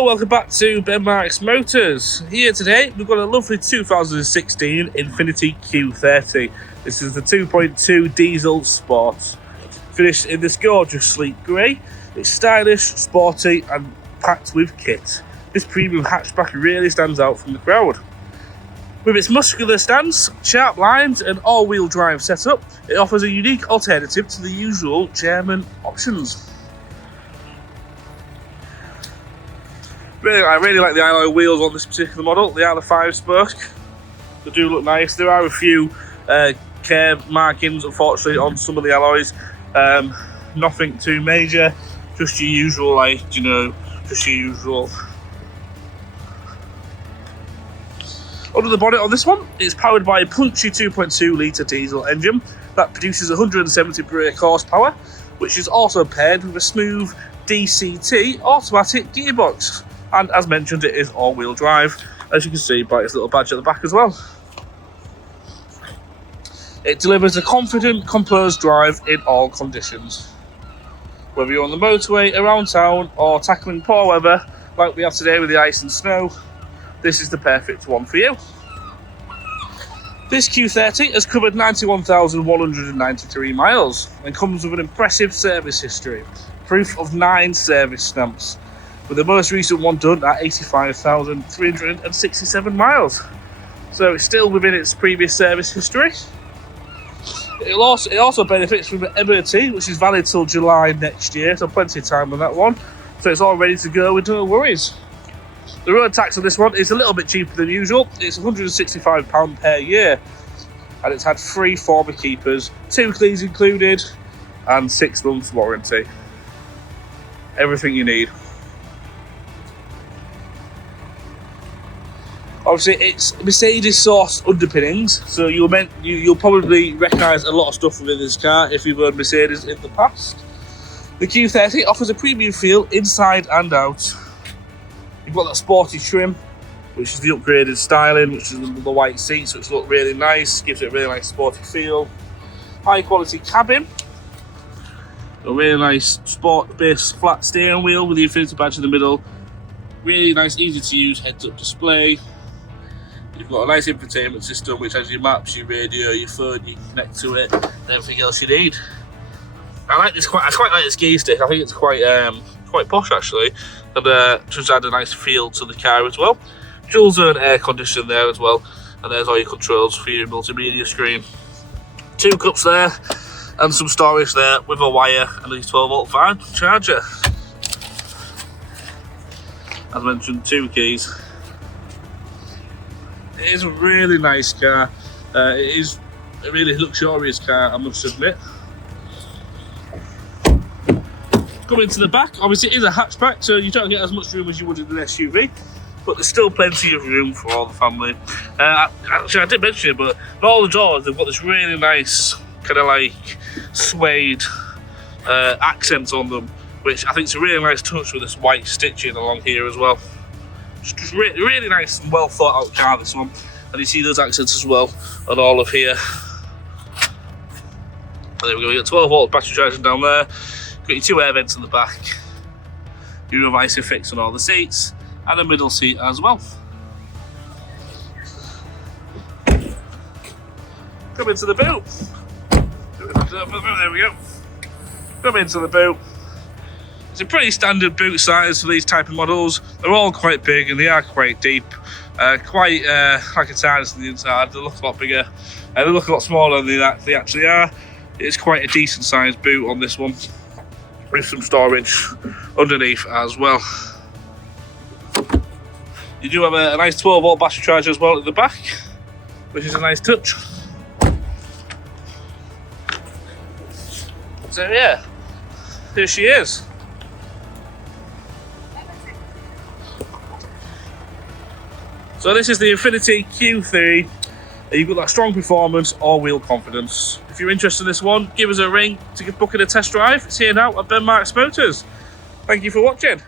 Hello, welcome back to Benmarks Motors. Here today, we've got a lovely 2016 Infiniti Q30. This is the 2.2 diesel sport. Finished in this gorgeous sleek grey. It's stylish, sporty and packed with kit. This premium hatchback really stands out from the crowd. With its muscular stance, sharp lines and all-wheel drive setup, it offers a unique alternative to the usual German options. I really like the alloy wheels on this particular model. They are the 5-spoke. They do look nice. There are a few care markings, unfortunately, on some of the alloys. Nothing too major. Just your usual, just your usual. Under the bonnet on this one, it's powered by a punchy 2.2 litre diesel engine that produces 170 brake horsepower, which is also paired with a smooth DCT automatic gearbox. And as mentioned, it is all-wheel drive, as you can see by its little badge at the back as well. It delivers a confident, composed drive in all conditions. Whether you're on the motorway, around town, or tackling poor weather, like we have today with the ice and snow, this is the perfect one for you. This Q30 has covered 91,193 miles and comes with an impressive service history, proof of 9 service stamps, with the most recent one done at 85,367 miles. So it's still within its previous service history. It also benefits from an MOT, which is valid till July next year, so plenty of time on that one. So it's all ready to go with no worries. The road tax on this one is a little bit cheaper than usual. It's £165 per year, and it's had 3 former keepers, 2 cleans included, and 6 months warranty. Everything you need. Obviously, it's Mercedes-sourced underpinnings, so you'll probably recognise a lot of stuff within this car if you've owned Mercedes in the past. The Q30 offers a premium feel inside and out. You've got that sporty trim, which is the upgraded styling, which is the white seats, which look really nice, gives it a really nice sporty feel. High quality cabin. A really nice sport-based flat steering wheel with the Infiniti badge in the middle. Really nice, easy to use heads-up display. You've got a nice infotainment system which has your maps, your radio, your phone, you can connect to it, and everything else you need. I quite like this gear stick. I think it's quite posh actually, and just add a nice feel to the car as well. Dual zone air conditioning there as well, and there's all your controls for your multimedia screen. 2 cups there, and some storage there with a wire and a 12-volt fast charger. As mentioned, 2 keys. It is a really nice car. It is a really luxurious car, I must admit. Coming to the back, obviously it is a hatchback, so you don't get as much room as you would in an SUV, but there's still plenty of room for all the family. Actually, I did mention it, but all the doors, they've got this really nice kind of like suede accents on them, which I think is a really nice touch with this white stitching along here as well. Just really nice and well thought out car, this one. And you see those accents as well on all of here. And there we go, we got 12-volt battery charging down there. Got your 2 air vents in the back. Your ISOFIX on all the seats, and a middle seat as well. Come into the boot. There we go. Come into the boot. It's a pretty standard boot size for these type of models. They're all quite big and they are quite deep. Quite like a TARDIS on the inside. They look a lot bigger. They look a lot smaller than they actually are. It's quite a decent sized boot on this one, with some storage underneath as well. You do have a nice 12-volt battery charger as well at the back, which is a nice touch. So yeah, here she is. So this is the Infiniti Q30. You've got that strong performance, all-wheel confidence. If you're interested in this one, give us a ring to book in a test drive. It's here now at Benmarks Motors. Thank you for watching.